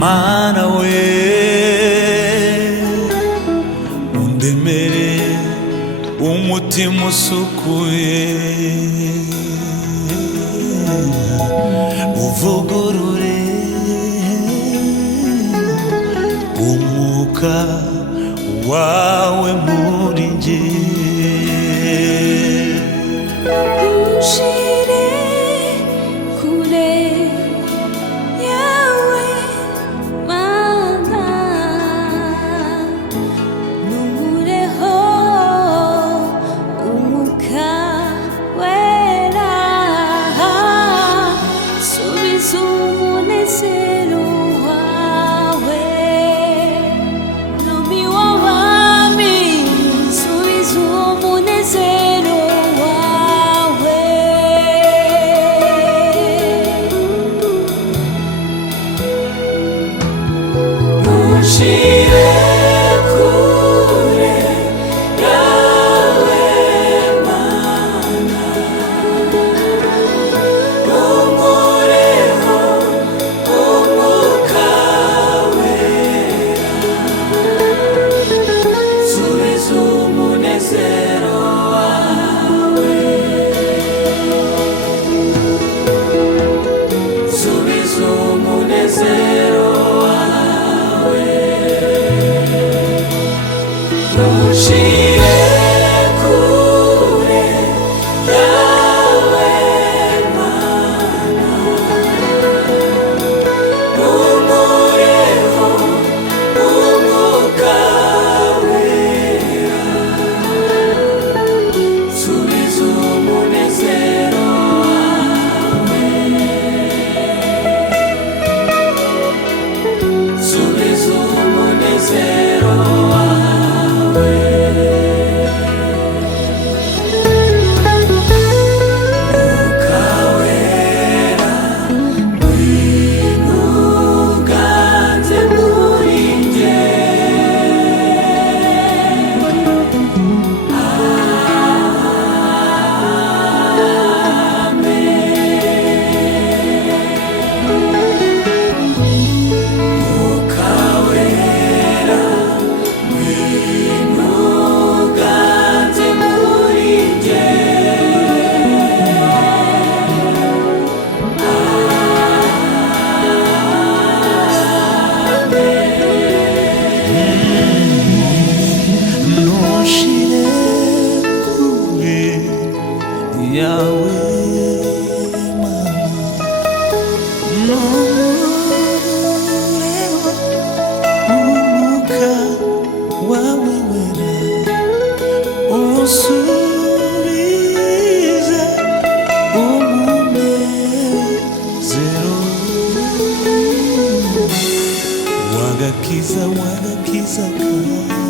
Mana we undemere umutima usukuye, uvugurure umwuka wawe muri njye. Ushire kure yawe Mana, numureho umwuka wera, subiza umunezero wawe, Mwami w'abami, subiza umunezero wawe. Ushire kure yawe Mana, numureho umwuka wera, subiza umunezero wawe, subiza umunezero wawe. Ushire kure yawe Mana, numureho umwuka wera, subiza umunezero wawe, subiza umunezero wawe. Mwuka wera ngwino uganze muri njye, Mwuka wera ngwino uganze muri njye, Nushire kure yawe Mana, numureho umwuka wawe wera, unsubize umunezero wagakiza kawe.